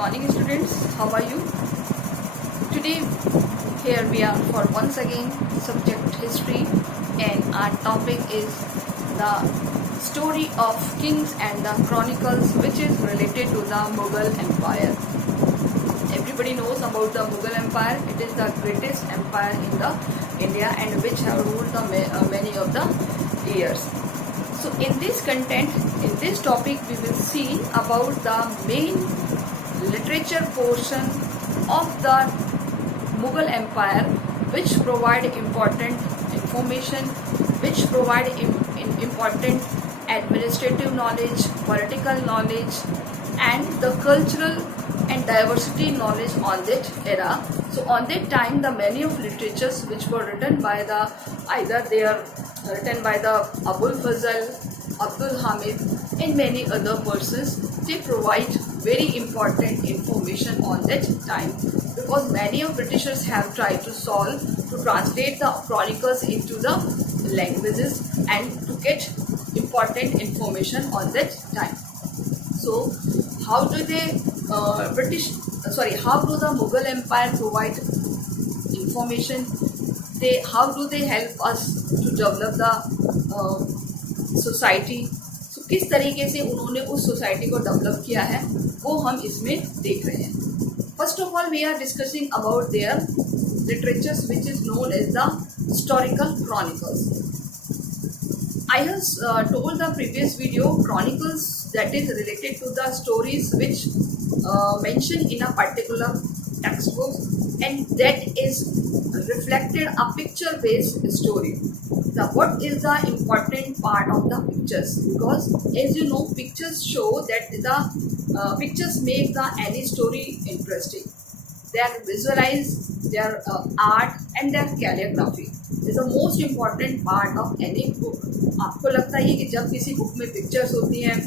morning students, how are you? Today here we are for once again subject history, and our topic is the story of kings and the chronicles, which is related to the Mughal Empire. Everybody knows about the Mughal Empire. It is the greatest empire in the India and which have ruled the many of the years. So in this content, in this topic, we will see about the main literature portion of the Mughal Empire, which provide important information, which provide important administrative knowledge, political knowledge, and the cultural and diversity knowledge on that era. So on that time, the many of literatures which were written by the either they are written by the Abul Fazl, Abdul Hamid, and many other persons. They provide very important information on that time, because many of Britishers have tried to translate the chronicles into the languages and to get important information on that time. So how do the Mughal Empire provide information? How do they help us to develop the society? So किस तरीके से उन्होंने उस society को develop किया है वो हम इसमें देख रहे हैं. First of all we are discussing about their literatures which is known as the historical chronicles. I have told the previous video chronicles that is related to the stories which mentioned in a particular textbook, and that is reflected a picture based story. What is the important part of the pictures? Because as you know, pictures show that the pictures make the any story interesting. Their visualize, their art and their calligraphy is the most important part of any book. आपको लगता है कि जब किसी book में pictures होती हैं,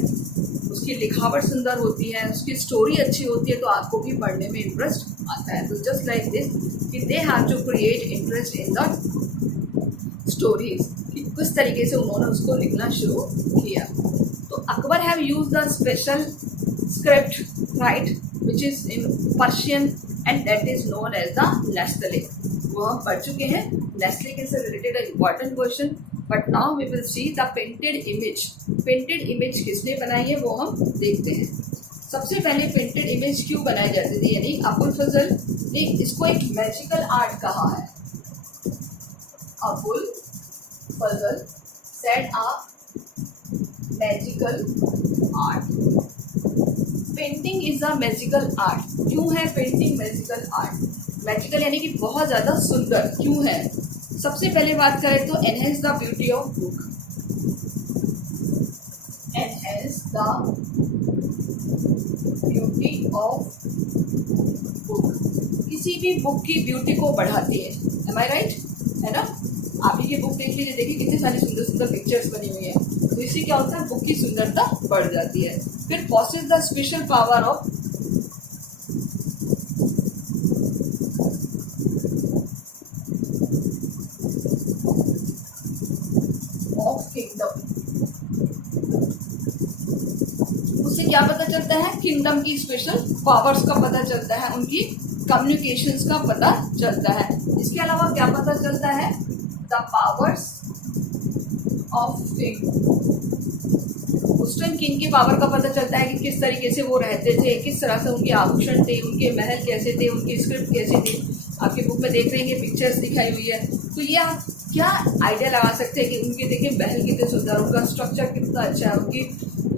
उसकी लिखावट सुंदर होती है, उसकी स्टोरी अच्छी होती है, तो आपको भी पढ़ने में इंटरेस्ट आता है. तो जस्ट लाइक दिस कि they have to create interest in the stories, कि किस तरीके से उन्होंने उसको लिखना शुरू किया. तो Akbar have use the special script, right, which is in Persian, and that is known as the नेस्ले. वो हम पढ़ चुके हैं. नेस्ले के से related important question. But now we will see the painted image. Painted image किसने बनाई है वो हम देखते हैं. सबसे पहले पेंटेड इमेज क्यों बनाई जाती थी, यानी अबुल फजल ने इसको एक मैजिकल आर्ट कहा है. Abul Fazal said a magical art. Painting is a magical art. क्यों है पेंटिंग मैजिकल आर्ट? मैजिकल यानी कि बहुत ज़्यादा सुंदर. क्यों है? सबसे पहले बात करें तो enhance the beauty of book. Enhance the beauty of book. किसी भी बुक की ब्यूटी को बढ़ाती है. एम आई राइट? है ना? आप ही की बुक देख लीजिए, देखिए कितनी सारी सुंदर सुंदर पिक्चर्स बनी हुई है. तो इससे क्या होता है, बुक की सुंदरता बढ़ जाती है. फिर possesses the special power of kingdom. उससे क्या पता चलता है? किंगडम की स्पेशल पावर्स का पता चलता है, उनकी कम्युनिकेशंस का पता चलता है. इसके अलावा क्या पता चलता है? The powers of king. उस टाइम किंग की पावर का पता चलता है कि किस तरीके से वो रहते थे, किस तरह से उनके आभूषण थे, उनके महल कैसे थे, उनकी स्क्रिप्ट कैसी थी. आपकी बुक में देख रहे हैं पिक्चर्स दिखाई हुई है. तो ये आप क्या आइडिया लगा सकते हैं कि उनके देखिए महल कितने सुंदर, उनका स्ट्रक्चर कितना अच्छा है, उनकी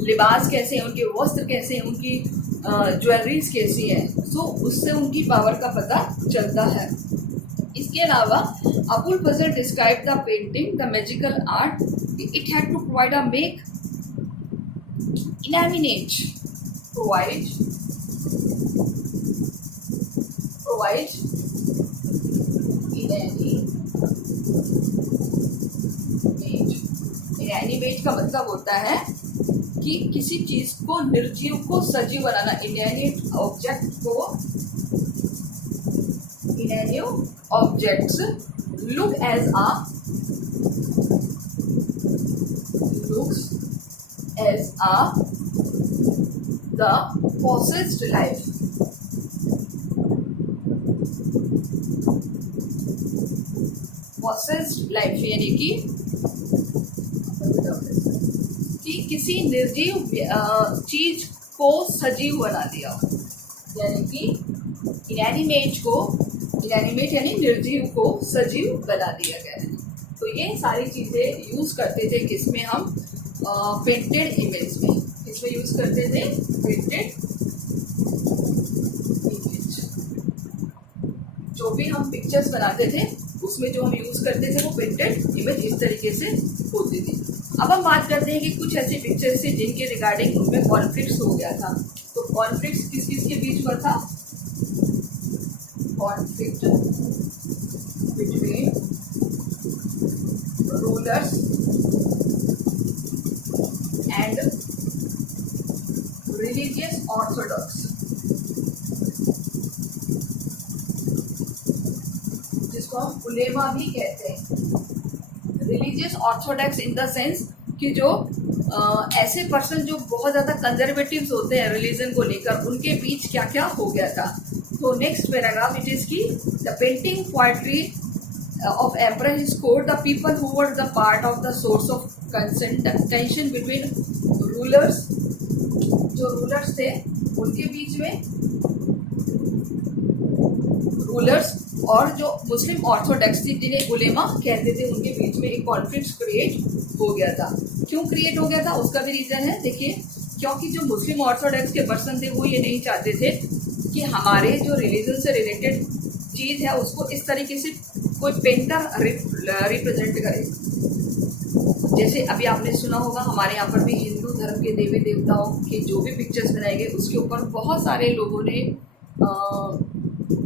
लिबास कैसे हैं, उनके वस्त्र कैसे हैं, उनकी ज्वेलरीज कैसी हैं. सो उससे उनकी पावर का पता चलता है. इसके अलावा Abul Fazal describe the painting the magical art. It had to provide a make inanimate provide inanimate का मतलब होता है कि किसी चीज को निर्जीव को सजीव बनाना. Inanimate objects look as a the possessed life. Possessed life, यानी कि किसी निर्जीव चीज को सजीव बना दिया हो, यानी कि इनएनिमेट यानी निर्जीव को सजीव बना दिया गया है। तो ये सारी चीजें यूज करते थे किसमें हम, पेंटेड इमेज में। किसमें यूज करते थे, पेंटेड इमेज। जो भी हम पिक्चर्स बनाते थे उसमें जो हम यूज करते थे वो पेंटेड इमेज इस तरीके से होती थी। अब हम बात करते हैं कि कुछ ऐसी पिक्चर्स थी जिनके रिगार्डिंग उनमें कॉन्फ्लिक्ट हो गया था। तो कॉन्फ्लिक्ट किस किस के बीच हुआ था, conflict between rulers and religious Orthodox, जिसको हम उलेमा भी कहते हैं। Religious Orthodox in the sense कि जो ऐसे पर्सन जो बहुत ज़्यादा कंजर्वेटिव्स होते हैं रिलीजन को लेकर, उनके बीच क्या क्या हो गया था। तो नेक्स्ट पैराग्राफ इट इज की the painting poetry of emperor his court the people who were the part of the source of tension between rulers, जो रूलर्स थे उनके बीच में, रूलर्स और जो मुस्लिम ऑर्थोडॉक्स थी जिन्हें उलेमा कहते थे, उनके बीच में एक कॉन्फ्लिक्ट क्रिएट हो गया था। क्यों क्रिएट हो गया था उसका भी रीजन है, देखिए, क्योंकि जो मुस्लिम ऑर्थोडॉक्स के पर्सन थे वो ये नहीं चाहते थे कि हमारे जो रिलीजन से रिलेटेड चीज है उसको इस तरीके से कोई पेंटर रिप्रेजेंट करे। जैसे अभी आपने सुना होगा हमारे यहाँ पर भी हिंदू धर्म के देवी देवताओं के जो भी पिक्चर्स बनाए गए उसके ऊपर बहुत सारे लोगों ने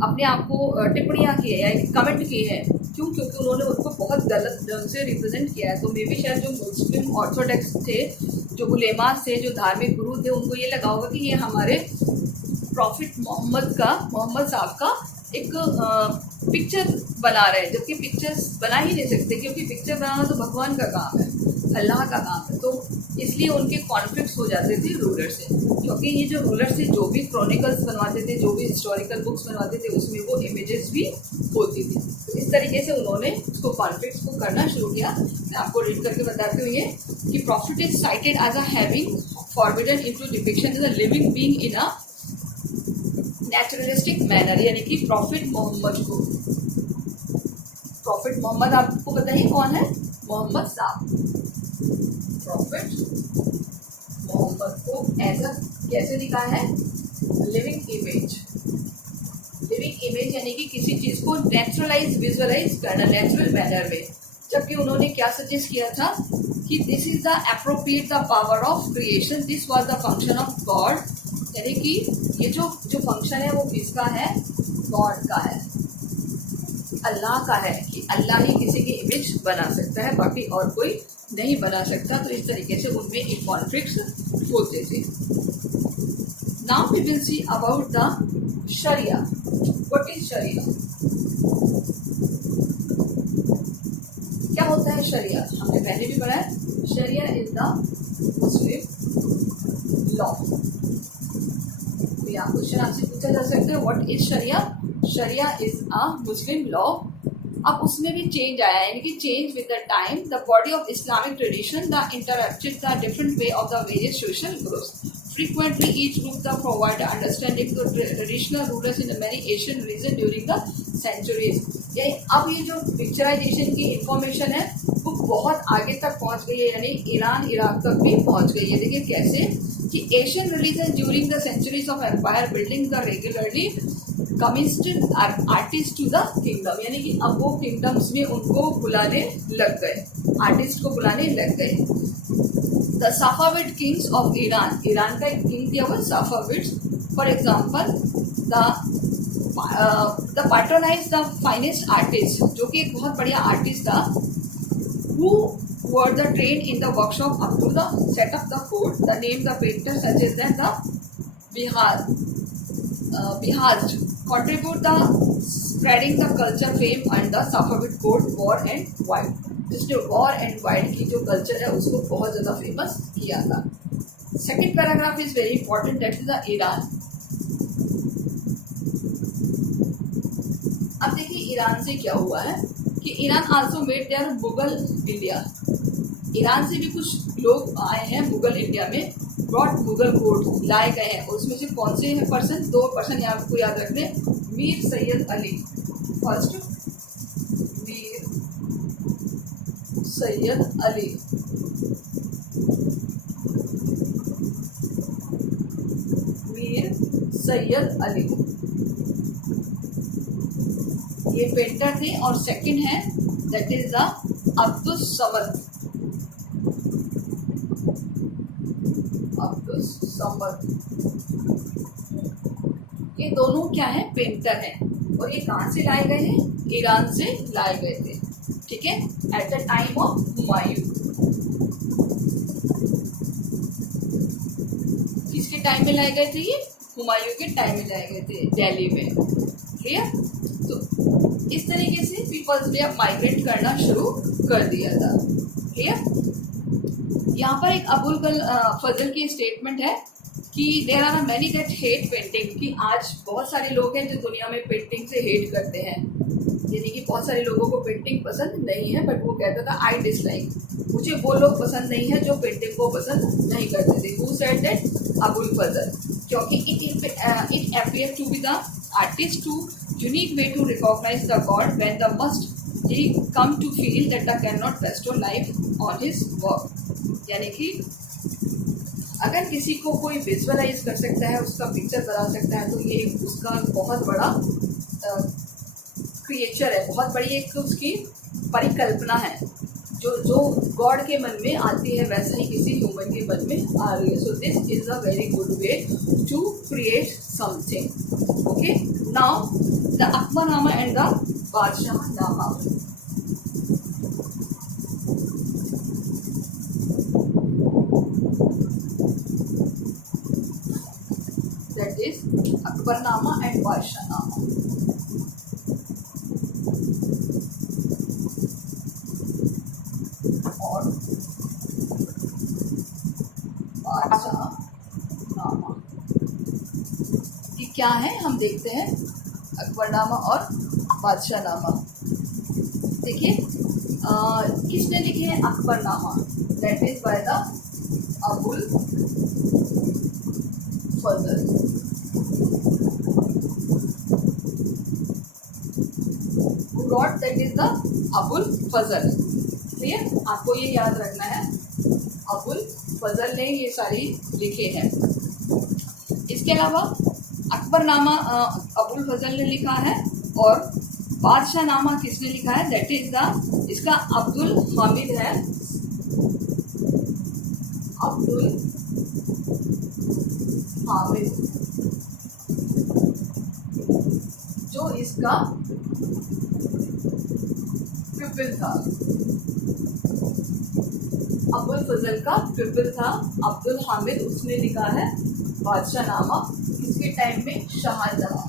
अपने आप को टिप्पणियाँ की है या कमेंट किए हैं। क्यों? क्योंकि उन्होंने उनको बहुत गलत ढंग से रिप्रेजेंट किया है। तो मे भी शायद जो मुस्लिम ऑर्थोडॉक्स थे, जो उलेमास थे, जो धार्मिक गुरु थे, उनको ये लगा होगा कि ये हमारे प्रॉफिट मोहम्मद साहब का एक पिक्चर बना रहे हैं, जबकि पिक्चर्स बना ही नहीं सकते क्योंकि पिक्चर बनाना तो भगवान का काम है, अल्लाह का काम है। तो इसलिए उनके कॉन्फ्लिक्ट्स हो जाते थे रूलर से, क्योंकि ये जो रूलर थे जो भी क्रॉनिकल्स बनवाते थे, जो भी हिस्टोरिकल बुक्स बनवाते थे, उसमें वो इमेजेस भी होती थी। तो इस तरीके से उन्होंने उसको कॉन्फ्लिक्ट्स को करना शुरू किया। मैं आपको रीड करके बताती हूँ ये कि prophet is cited as a having forbidden into depiction as a living being in a naturalistic manner, यानी कि प्रॉफिट मोहम्मद आपको बताइए कौन है, मोहम्मद साहब। प्रॉफिट मोहम्मद को ऐसा कैसे लिखा है, लिविंग इमेज यानी कि किसी चीज को नेचुरलाइज विजुअलाइज करना नेचुरल मैनर में। जबकि उन्होंने क्या सजेस्ट किया था कि this is the appropriate the power of creation, this was the function of God, यानी कि ये जो फंक्शन है वो किसका है, गॉड का है, अल्लाह का है, कि अल्लाह ही किसी की इमेज बना सकता है, बाकी और कोई नहीं बना सकता। तो इस तरीके से उनमें एक कॉन्फ्लिक्ट्स होते थे। Now we will see about the sharia. What is sharia? क्या होता है शरिया? हमने पहले भी पढ़ा है, sharia is the Muslim law. यहाँ क्वेश्चन आपसे पूछा जा सकता है what is sharia? Sharia is a Muslim law. अब उसमें भी चेंज आया है, यानी कि change with the time, the body of Islamic tradition, the interrupted the different way of the various social groups. Frequently, each group that provide understanding to traditional rulers in the many Asian regions during the centuries. अब ये जो picturisation की information है वो बहुत आगे तक पहुंच गई है, यानी ईरान इराक तक भी पहुंच गई है। देखिए कैसे कि Asian religion during the centuries of empire building the regularly commissioned artist to the kingdom, यानी कि अब वो किंगडम्स में उनको बुलाने लग गए, आर्टिस्ट को बुलाने लग गए। The Safavid kings of Iran, Iran का एक किंग दिया हुआ Safavids, for example, the patronize the finest artists, जो कि एक बहुत बढ़िया आर्टिस्ट था, who were the trained in the workshop up to the set up the court, the name the painter such as that the Bihaz contribute the spreading the culture fame and the Safavid court war and white, जिसने war and wide की जो culture है उसको बहुत ज़्यादा famous किया था। Second paragraph is very important, that is the Iran. अब देखिए ईरान से क्या हुआ है, कि Iran also made their Mughal India, Iran से भी कुछ लोग आए हैं मुगल इंडिया में, ब्रॉट मुगल कोड लाए गए हैं। और उसमें से कौन से हैं पर्सन? 2 पर्सन आपको याद रखने, मीर सैयद अली, फर्स्ट मीर सैयद अली, मीर सैयद अली ये पेंटर थे। और सेकंड है that is the Abdul Samad, Abdul Samad, ये दोनों क्या है? पेंटर हैं। और ये कहाँ से लाए गए हैं? ईरान से लाए गए थे, ठीक है, at the time of Humayun. किसके टाइम में लाए गए थे ये? हुमायूं के टाइम में लाए गए थे दिल्ली में, क्लियर। तो इस तरीके से पीपल्स ने अब माइग्रेट करना शुरू कर दिया था, क्लियर। यहाँ पर एक अबुल फजल की स्टेटमेंट है कि there are many that hate painting, कि आज बहुत सारे लोग हैं जो दुनिया में पेंटिंग से हेट करते हैं, यानी कि बहुत सारे लोगों को पेंटिंग पसंद नहीं है, बट वो कहता था आई डिसलाइक, मुझे वो लोग पसंद नहीं है जो पेंटिंग को पसंद नहीं करते थे। Who said that? Abul Fazal, क्योंकि it appear to be the artist to unique way to recognise the god when the must he come to feel that the can not bestow life on his work, यानी कि अगर किसी को कोई visualise कर सकता है, उसका पिक्चर बना सकता है, तो ये उसका बहुत बड़ा क्रिएचर है, बहुत बड़ी एक उसकी परिकल्पना है, जो गॉड के मन में आती है वैसा ही किसी ह्यूमन के मन में आ रही है। So this is a very good way to create something. Okay, now the Akbarnama and the Badshahnama. That is Akbarnama and Badshahnama. कि क्या है हम देखते हैं अकबरनामा और बादशाहनामा। देखिए किसने लिखे हैं Akbarnama? That is by the Abul Fazl. Wrote that is the Abul Fazl, clear. आपको ये याद रखना है, अबुल फजल ने ये सारी लिखे हैं। इसके अलावा अकबरनामा अबुल फजल ने लिखा है, और बादशाहनामा किसने लिखा है? दैट इज द, इसका अब्दुल हामिद है, अब्दुल हामिद, जो इसका पिपिल था, अबुल फजल का पिपिल था अब्दुल हामिद, उसने लिखा है बादशाहनामा। इसके टाइम में शाहजहां,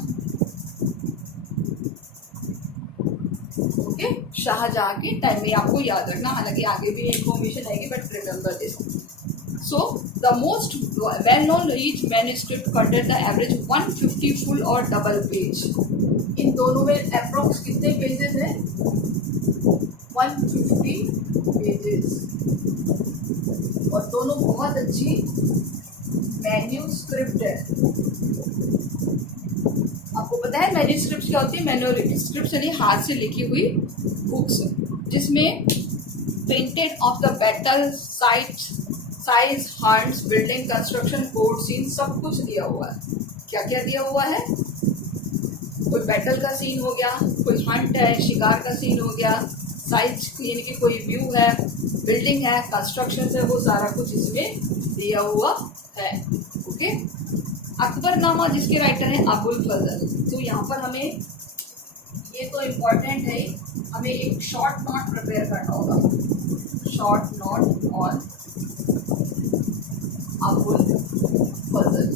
ओके, शाहजहां के टाइम में, आपको याद रखना, हालांकि आगे भी इंफॉर्मेशन आएगी, but remember this. So the most well known reach manuscript contain the average 150 full और डबल पेज। इन दोनों में अप्रोक्स कितने पेजेस हैं? 150 पेजेस, और दोनों बहुत अच्छी मैन्युस्क्रिप्ट है। आपको पता है मैन्युस्क्रिप्ट क्या होती है? मैन्युस्क्रिप्ट यानी हाथ से लिखी हुई बुक्स, जिसमें printed of the battle site, size, hunts, building, construction, court scene, सब कुछ दिया हुआ है। क्या क्या दिया हुआ है? कोई बैटल का सीन हो गया, कोई हंट है, शिकार का सीन हो गया, साइज यानी कि कोई व्यू है, बिल्डिंग है, कंस्ट्रक्शन है, वो सारा कुछ इसमें दिया हुआ है। ओके, अकबरनामा जिसके राइटर हैं अबुल फजल। तो यहाँ पर हमें ये तो इम्पोर्टेंट है, हमें एक शॉर्ट नोट प्रिपेयर करना होगा, शॉर्ट नोट ऑन अबुल फजल।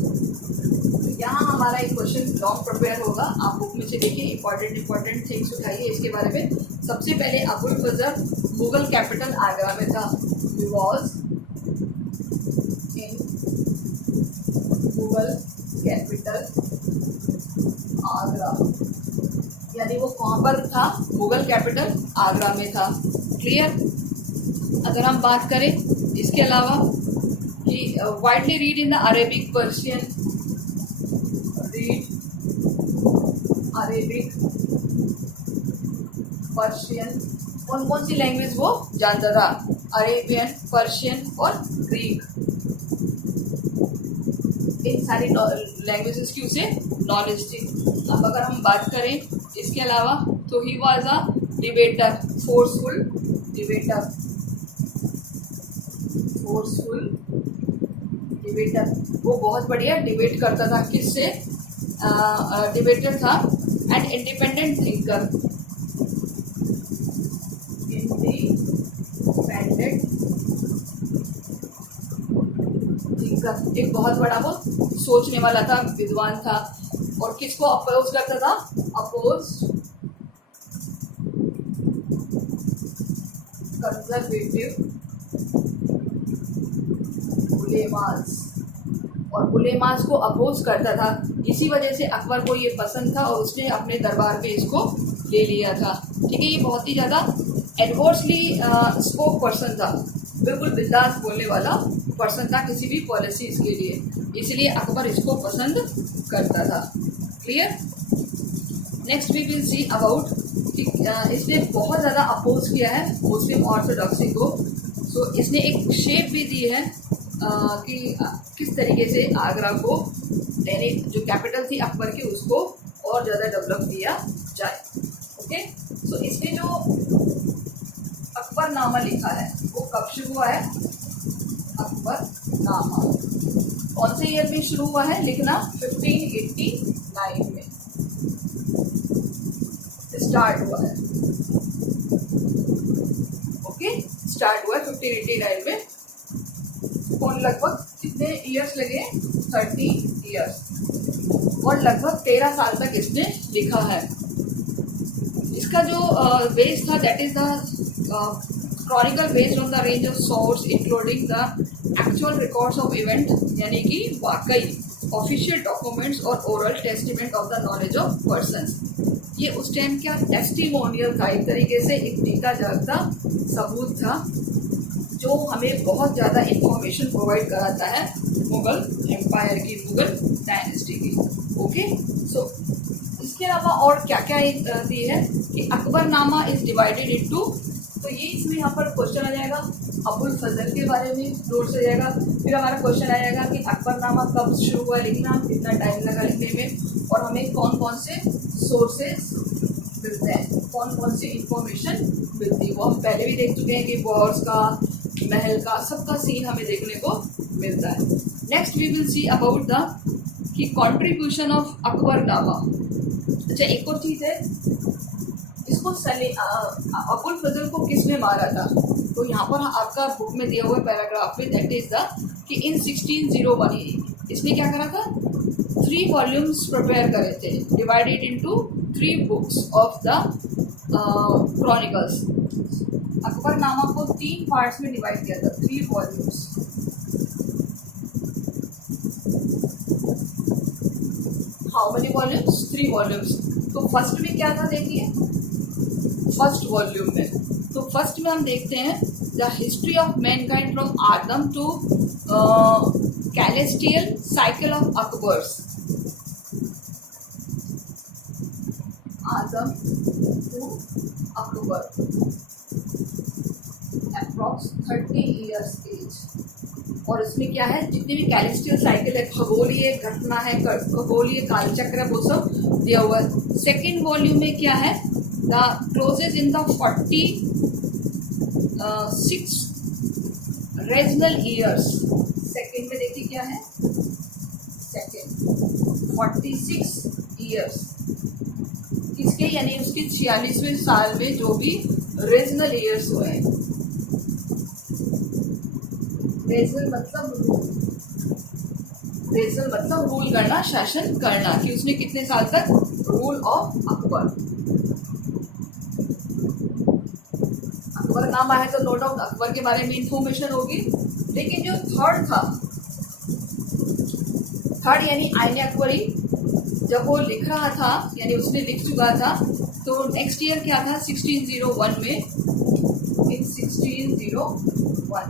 यहाँ हमारा एक क्वेश्चन लॉन्ग प्रिपेयर होगा, आप बुक में से देखिए, इंपॉर्टेंट थिंग्स उठाइए इसके बारे में। सबसे पहले अबुल फजल मुगल कैपिटल आगरा में था, was in Mughal capital Agra, यानी वो कहाँ पर था, मुगल कैपिटल आगरा में था। क्लियर। अगर हम बात करें इसके अलावा कि widely read in the Arabic Persian, read Arabic Persian, कौन कौन सी लैंग्वेज वो जानता था, अरेबियन, पर्शियन और ग्रीक। इन सारी लैंग्वेजेस की उसे नॉलेज थी। अब अगर हम बात करें इसके अलावा तो he was a debater, forceful debater, forceful debater. वो बहुत बढ़िया डिबेट करता था, किससे, डिबेटर था। And independent thinker, independent thinker, एक बहुत बड़ा वो सोचने वाला था, विद्वान था। और किसको अपोज करता था, अपोज कंजर्वेटिव उलेमास, और उलेमास को अपोज करता था। इसी वजह से अकबर को ये पसंद था और उसने अपने दरबार में इसको ले लिया था। ठीक है, ये बहुत ही ज़्यादा एडवर्सली स्पोक पर्सन था, बिल्कुल बिंदास बोलने वाला पर्सन था किसी भी पॉलिसीज के लिए, इसलिए अकबर इसको पसंद करता था। Clear. Next we will see about कि इसने बहुत ज़्यादा अपोज किया है मुस्लिम ऑर्थोडॉक्सी को। सो इसने एक शेप भी दी है कि किस तरीके से आगरा को, यानी जो कैपिटल थी अकबर की, उसको और ज़्यादा डेवलप किया जाए। ओके, सो इसने जो अकबरनामा लिखा है वो कब शुरू हुआ है, अकबरनामा कौन से ईयर में शुरू हुआ है लिखना, 1589 में स्टार्ट हुआ है। ओके, स्टार्ट हुआ है 1589 में। और लगभग कितने ईयर्स लगे, 30 ईयर्स, और लगभग 13 साल तक इसने लिखा है। इसका जो बेस था, that is the Chronicle based on the range of source including the actual records of event, यानी कि वाकई ऑफिशियल डॉक्यूमेंट्स और oral testament of the knowledge of persons. ये उस टाइम क्या टेस्टिमोनियल था, एक तरीके से एक टीका जागता सबूत था जो हमें बहुत ज़्यादा इंफॉर्मेशन प्रोवाइड कराता है मुगल एम्पायर की, मुगल डायनेस्टी की। ओके, सो इसके अलावा और क्या क्या दी है कि अकबरनामा इज डिवाइडेड इनटू, तो ये इसमें यहाँ पर क्वेश्चन आ जाएगा अबुल फजल के बारे में नोट से जाएगा। फिर हमारा क्वेश्चन आ जाएगा कि अकबरनामा कब शुरू हुआ लिखना, कितना टाइम लगा लिखने में, और हमें कौन कौन से सोर्सेस मिलते हैं, कौन कौन सी इंफॉर्मेशन मिलती है। वो हम पहले भी देख चुके हैं कि वॉर्स का, महल का, सबका सीन हमें देखने को मिलता है। Next we will see about the कि कॉन्ट्रीब्यूशन ऑफ अकबरनामा। अच्छा, एक और चीज़ है, इसको अबुल फजल को किसने मारा था, तो यहाँ पर आपका बुक में दिया हुआ पैराग्राफ में, दैट इज द कि इन 1601 इसने क्या करा था, 3 वॉल्यूम्स प्रिपेयर करे थे, divided into 3 books of the chronicles. Akbarnama को 3 पार्ट्स में डिवाइड किया था, 3 volumes. How many volumes, 3 volumes. तो फर्स्ट में क्या था देखिए, फर्स्ट वॉल्यूम में, तो फर्स्ट में हम देखते हैं the history of mankind from Adam to celestial cycle of Akbar's, Adam to Akbar, approx 30 years age. और इसमें क्या है, जितनी भी कैलेस्टियल साइकिल है, खगोलीय घटना है, खगोलीय कालचक्र है, वो सब दिया हुआ है। सेकेंड वॉल्यूम में क्या है, the closes in the 46 regional years. Second में देखिए क्या है, सेकेंड 46 ईयर्स किसके, यानी उसके 46वें साल में जो भी रीजनल ईयर्स हुए हैं। रीजनल मतलब रूल करना, शासन करना, कि उसने कितने साल तक रूल ऑफ अकबर। अकबरनामा है तो नो डाउट अकबर के बारे में इंफॉर्मेशन होगी। लेकिन जो थर्ड था, थर्ड यानी आईने अकबरी, जब वो लिख रहा था यानी उसने लिख चुका था, तो नेक्स्ट ईयर क्या था 1601 में, इन 1601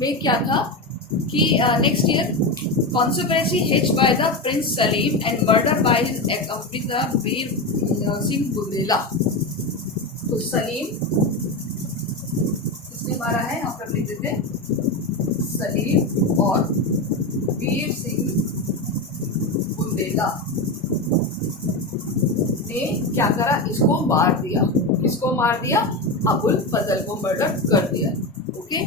में क्या था कि next year conspiracy hedge by the prince Salim and murder by his accompany the Vir Singh Bundela. तो सलीम किसने मारा है, यहाँ पर लिख देते हैं, सलीम और वीर सिंह बुंदेला ने क्या करा, इसको मार दिया। किसको मार दिया, अबुल फजल को मर्डर कर दिया। Okay,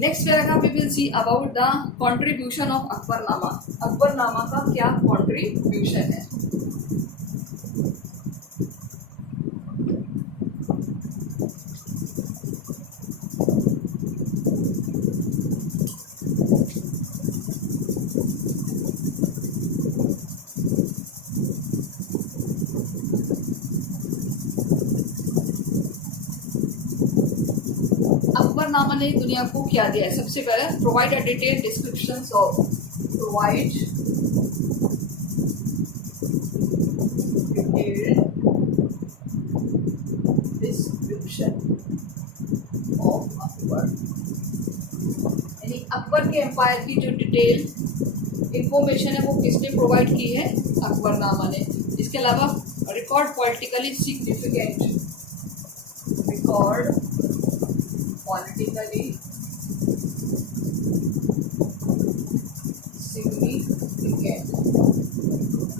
next paragraph we will see about the contribution of Akbarnama. Akbarnama का क्या कंट्रीब्यूशन है। अकबरनामा ने दुनिया को क्या दिया है, सबसे पहले provide a detail description of, provide detail description of Akbar, यानी अकबर के एम्पायर की जो डिटेल इंफॉर्मेशन है वो किसने प्रोवाइड की है, अकबरनामा ने। इसके अलावा record politically significant, record politically significant,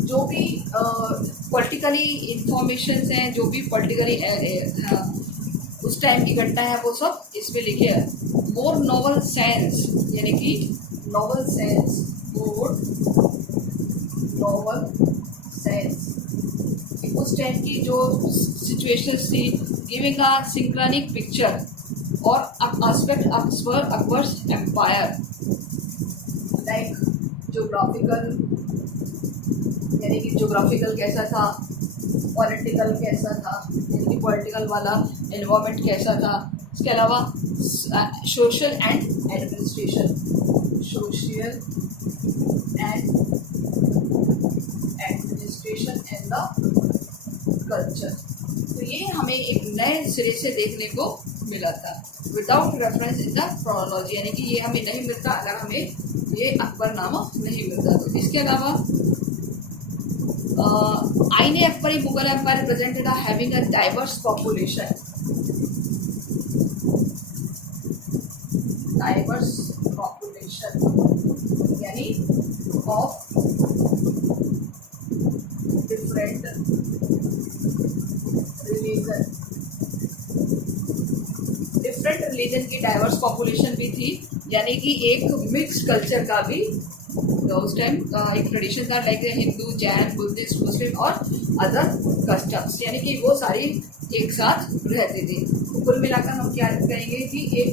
जो भी पॉलिटिकली इंफॉर्मेशन हैं, जो भी पॉलिटिकली उस टाइम की घटना है वो सब इसमें लिखे है। मोर नॉवल सेंस, यानी कि novel sense, more novel sense, उस टाइम की जो सिचुएशंस थी, गिविंग अ सिंक्रोनिक पिक्चर और aspect Akbar's empire, like geographical, यानी कि जोग्राफिकल कैसा था, पॉलिटिकल कैसा था, यानी कि पॉलिटिकल वाला एनवायरनमेंट कैसा था। इसके अलावा social and administration, social and administration and the culture. तो ये हमें एक नए सिरे से देखने को मिला था, without reference in the chronology, यानी कि ये हमें नहीं मिलता अगर हमें ये अकबरनामा नहीं मिलता। तो इसके अलावा Ain-i-Akbari Mughal empire presented having a diverse population, diverse population यानी of different religion, different religion की डाइवर्स पॉपुलेशन भी थी, यानी कि एक मिक्स्ड कल्चर का भी उस टाइम एक ट्रेडिशन था, लाइक हिंदू, जैन, बुद्धिस्ट, मुस्लिम और अदर कस्टम्स, यानी कि वो सारी एक साथ रहते थे। तो कुल मिलाकर हम क्या कहेंगे कि एक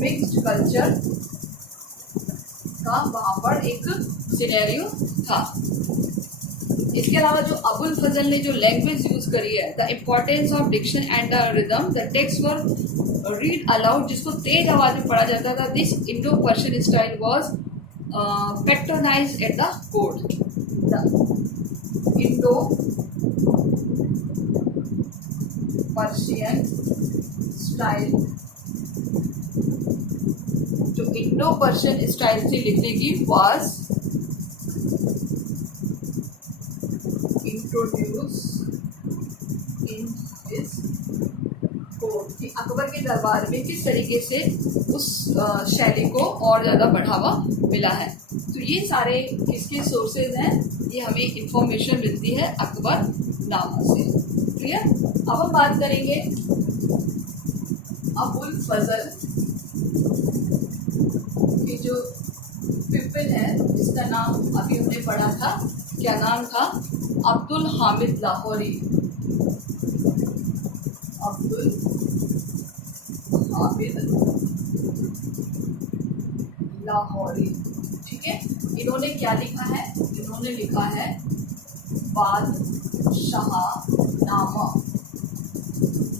मिक्स्ड कल्चर का वहाँ पर एक सिनेरियो था। इसके अलावा जो अबुल फजल ने जो लैंग्वेज यूज करी है, the importance of diction and the rhythm, the text were read aloud, जिसको तेज आवाज में पढ़ा जाता था। This Indo Persian style was patronised at the court. The Indo Persian style, जो इंडो पर्शियन स्टाइल से लिखने की was introduce in his court, कि अकबर के दरबार में किस तरीके से उस शैली को और ज़्यादा बढ़ावा मिला है। तो ये सारे किसके सोर्सेज हैं, ये हमें इंफॉर्मेशन मिलती है अकबर नामा से। क्लियर। अब हम बात करेंगे अबुल फजल की जो पिपिल है, जिसका नाम अभी हमने पढ़ा था, क्या नाम था, अब्दुल हामिद लाहौरी, अब्दुल हामिद लाहौरी। ठीक है, इन्होंने क्या लिखा है, इन्होंने लिखा है बादशाहनामा,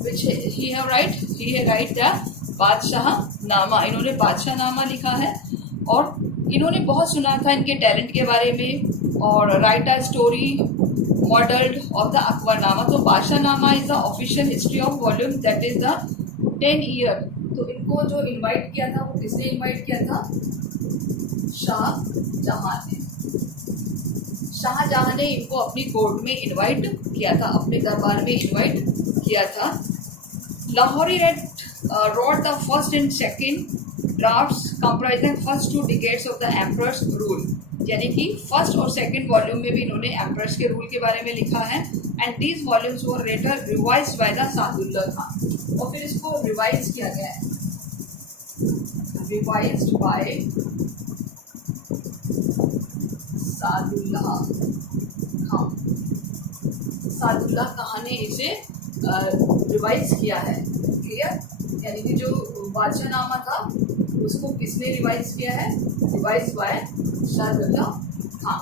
which he have write the बादशाहनामा, इन्होंने बादशाहनामा लिखा है। और इन्होंने बहुत सुना था इनके टैलेंट के बारे में और write a story modelled of the Akbarnama. तो Badshahnama is the official history of volume that is the 10 year. तो इनको जो इनवाइट किया था वो किसने इनवाइट किया था? शाहजहां ने। शाहजहां ने इनको अपनी कोर्ट में इनवाइट किया था, अपने दरबार में इनवाइट किया था। Lahori wrote the first and second drafts comprising first 2 decades of the emperor's rule। यानी कि फर्स्ट और सेकंड वॉल्यूम में भी इन्होंने एम्परर्स के रूल के बारे में लिखा है। And these volumes were later revised by the Sadullah Khan. और फिर इसको रिवाइज किया गया है, रिवाइज्ड बाय सादुल्ला खान। सादुल्ला खान ने इसे रिवाइज किया है। क्लियर? यानी कि जो बादशाहनामा था उसको किसने रिवाइज किया है? Revise by Shahdullah Khan.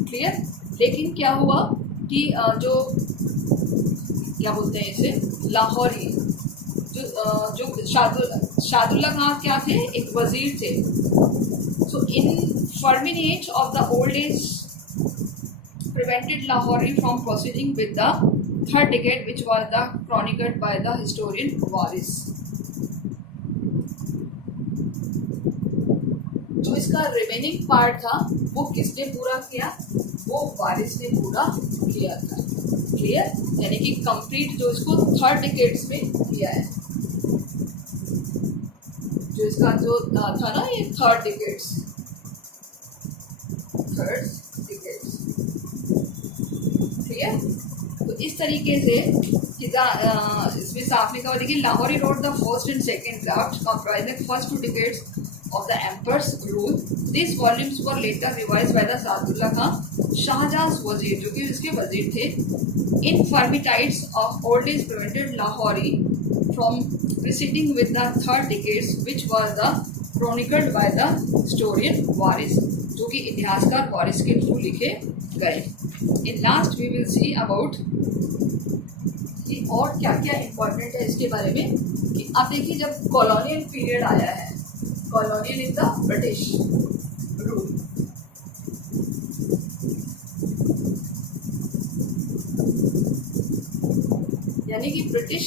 Clear? लेकिन क्या हुआ कि जो क्या बोलते हैं इसे, लाहौरी जो शाहदुल्ला खान क्या थे? एक वजीर थे। So infirmity of the old age prevented Lahori from proceeding with the third decade, which was the chronicled by the historian Waris। जो इसका रिमेनिंग पार्ट था वो किसने पूरा किया? वो वारिस ने पूरा किया था। क्लियर? यानी कि कंप्लीट जो इसको थर्ड डिकेड्स में किया है। जो इसका जो था ना ये थर्ड डिकेड्स, तो इस तरीके से इसमें साफ लिखा हुआ देखिए, Lahori road the first and second draft comprising first 2 decades of the emperor's rule। These volumes were later revised by the Sadullah Khan, Shahjahan's वजीर, जो कि उसके वजीर थे। Infirmities of old age prevented Lahori from proceeding with the third decades, which was the chronicled by the historian Waris, जो कि इतिहासकार वारिस के थ्रू लिखे गए। In last we will see about कि और क्या क्या इम्पोर्टेंट है इसके बारे में। कि आप देखिए जब कॉलोनियल पीरियड आया है, colonial in the British rule, यानी कि ब्रिटिश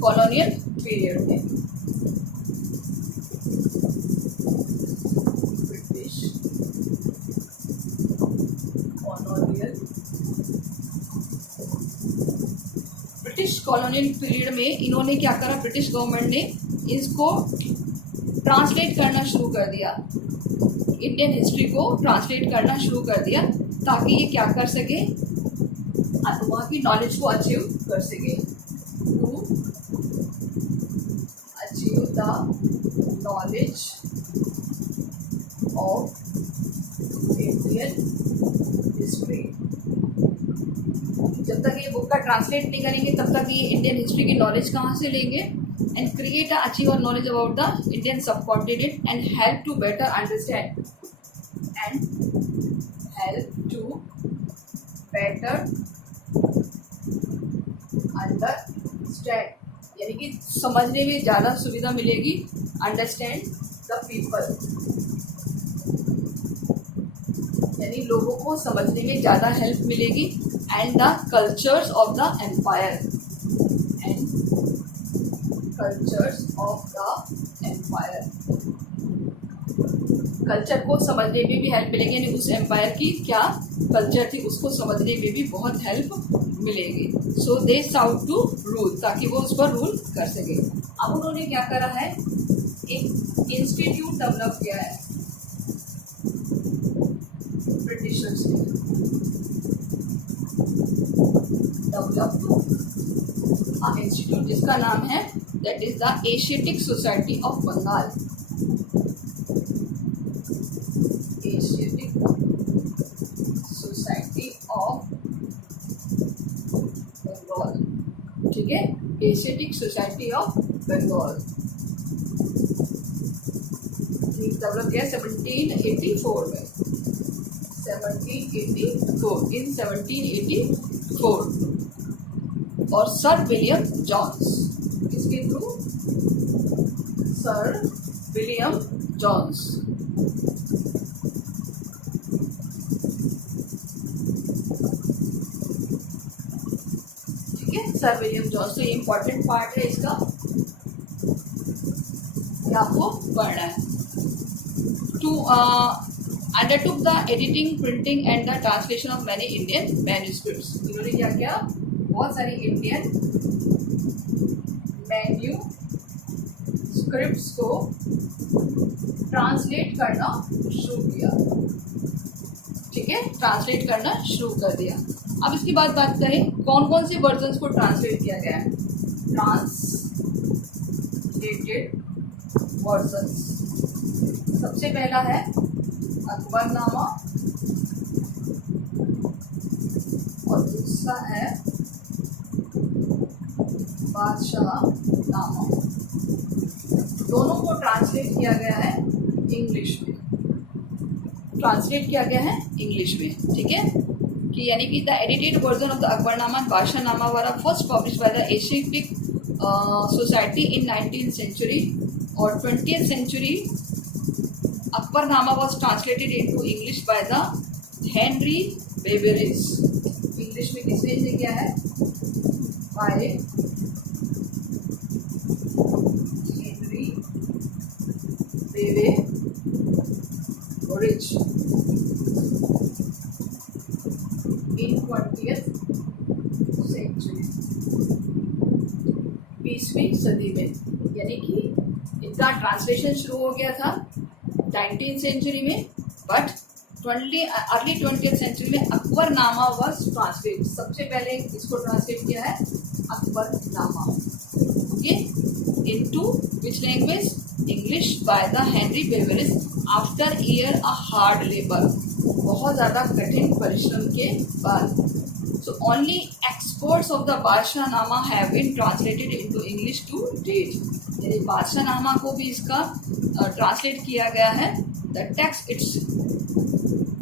कॉलोनियल पीरियड में कॉलोनियल पीरियड में इन्होंने क्या करा? ब्रिटिश गवर्नमेंट ने इसको ट्रांसलेट करना शुरू कर दिया, इंडियन हिस्ट्री को ट्रांसलेट करना शुरू कर दिया, ताकि ये क्या कर सके? वहाँ की नॉलेज को अचीव कर सके, to achieve the knowledge of Indian history. जब तक ये बुक का ट्रांसलेट नहीं करेंगे तब तक ये इंडियन हिस्ट्री की नॉलेज कहाँ से लेंगे? And create a achiever knowledge about the Indian subcontinent and help to better understand यानी कि समझने में ज़्यादा सुविधा मिलेगी, अंडरस्टैंड द पीपल, यानी लोगों को समझने में ज़्यादा हेल्प मिलेगी। And the cultures of the empire, and cultures of the empire, culture को समझने में भी हेल्प मिलेगी, यानी उस एम्पायर की क्या कल्चर थी उसको समझने में भी बहुत हेल्प मिलेगी। सो दे साउट टू रूल, ताकि वो उस पर रूल कर सके। अब उन्होंने क्या करा है? एक इंस्टीट्यूट डेवलप किया है ब्रिटिशर्स ने, इंस्टीट्यूट जिसका नाम है that is the Asiatic Society of Bengal. Asiatic Society of Bengal, ठीक है, Asiatic Society of Bengal develop किया 1784 में, 1784 इन 1784 और सर विलियम जॉन्स, किसके through? Sir William Jones Sir William Jones. तो ये इम्पोर्टेंट पार्ट है इसका, ये आपको पढ़ना है। To undertook the editing, printing and the translation of many Indian manuscripts. इन्होंने क्या किया, बहुत सारी इंडियन मैन्यूस्क्रिप्ट्स को ट्रांसलेट करना शुरू किया। ठीक है, ट्रांसलेट करना शुरू कर दिया। अब इसके बाद बात करें कौन कौन से वर्जन्स को ट्रांसलेट किया गया है। ट्रांसलेटेड वर्जन्स, सबसे पहला है अकबरनामा और दूसरा है बादशाहनामा। दोनों को ट्रांसलेट किया गया है इंग्लिश में, ट्रांसलेट किया गया है इंग्लिश में। ठीक है, कि यानी कि the edited version of the Akbarnama and Badshahnama were first publish by the Asiatic Society in 19th century और 20th century Akbarnama was translated into English by the Henry Beveridge. English में किसने इसे किया है, by Henry Beveridge in 20th century, 20वीं सदी में। यानी कि इनका ट्रांसलेशन शुरू हो गया था 19th century में, बट अर्ली 20th century में अकबरनामा वॉज ट्रांसलेट। सबसे पहले इसको ट्रांसलेट किया है Akbarnama, okay, into which language, English, by the Henry Beveridge after year a hard labour, बहुत ज़्यादा कठिन परिश्रम के बाद। So only experts of the Badshahnama have been translated into English to date. यानी बादशाहनामा को भी इसका ट्रांसलेट किया गया है। The text its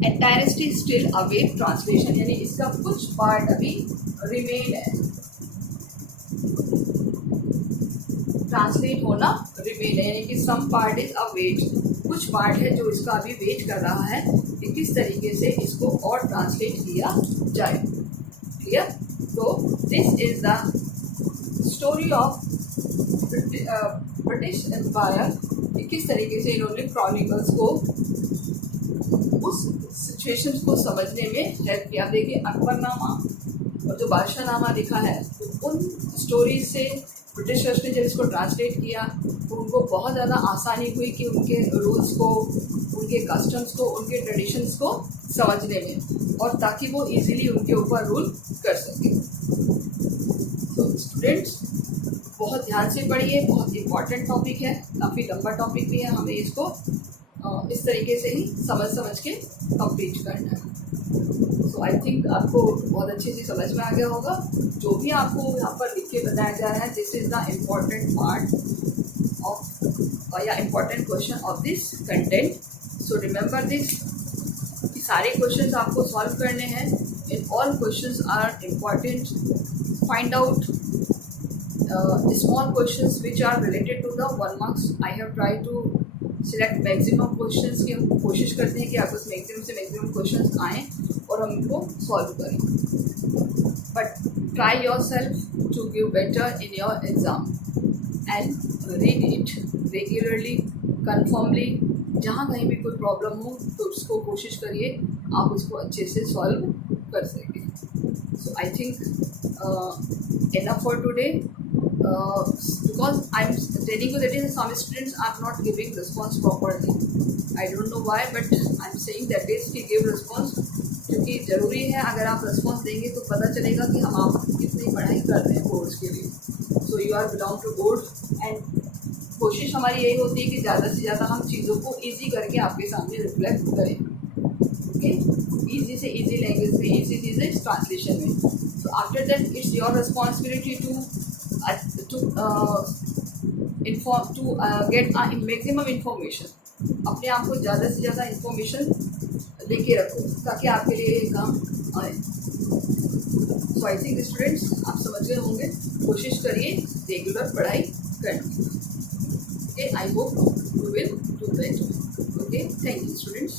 entirety still await translation, यानी इसका कुछ पार्ट अभी रिमेन है, ट्रांसलेट होना रिमेन है, यानी कि सम पार्ट इज अवेट, कुछ पार्ट है जो इसका अभी वेट कर रहा है कि किस तरीके से इसको और ट्रांसलेट किया जाए। क्लियर? तो this is the story of British empire, किस तरीके से इन्होंने क्रॉनिकल्स को, उस सिचुएशंस को समझने में हेल्प किया। देखिए अकबरनामा और जो बादशाहनामा लिखा है, तो उन स्टोरीज से ब्रिटिशर्स ने जब इसको ट्रांसलेट किया तो उनको बहुत ज़्यादा आसानी हुई कि उनके रूल्स को, उनके कस्टम्स को, उनके ट्रेडिशंस को समझने में, और ताकि वो इजीली उनके ऊपर रूल कर सके। तो स्टूडेंट्स बहुत ध्यान से पढ़िए, बहुत इम्पॉर्टेंट टॉपिक है, काफ़ी लंबा टॉपिक भी है, हमें इसको इस तरीके से ही समझ के कंप्लीट करना है। सो आई थिंक आपको बहुत अच्छे से समझ में आ गया होगा। जो भी आपको यहाँ पर लिख के बताया जा रहा है, this is the important part of या important question of this content. So remember this कि सारे क्वेश्चंस आपको सॉल्व करने हैं। In all questions are important. Find out small questions which are related to the 1 marks. I have tried to select maximum questions की हम कोशिश करते हैं कि आपको मैक्सिमम से मैक्सिमम क्वेश्चंस आएँ और हम इनको सॉल्व करें। But try yourself to give better in your exam and read it regularly, confirmly. जहाँ कहीं भी कोई प्रॉब्लम हो तो उसको कोशिश करिए आप उसको अच्छे से सॉल्व कर सकें। So I think enough for today. Because I'm telling you that some students are not giving response properly. I don't know why, but I'm saying that is कि give response, क्योंकि ज़रूरी है। अगर आप response देंगे तो पता चलेगा कि हम आप कितनी पढ़ाई कर रहे हैं बोर्ड्स के लिए। So you are belong to board and कोशिश हमारी यही होती है कि ज़्यादा से ज़्यादा हम चीज़ों को ईजी करके आपके सामने रिफ्लेक्ट करें। ओके, ईजी से ईजी लैंग्वेज में, ईजी चीज़ें ट्रांसलेशन में। So after that it's your responsibility to get maximum information। अपने आप को ज़्यादा से ज़्यादा इंफॉर्मेशन लेके रखो ताकि आपके लिए ये काम आए। सो आई थिंक स्टूडेंट्स आप समझ गए होंगे। कोशिश करिए रेगुलर पढ़ाई करने की। Okay, I hope you will do that. Okay, thank you students.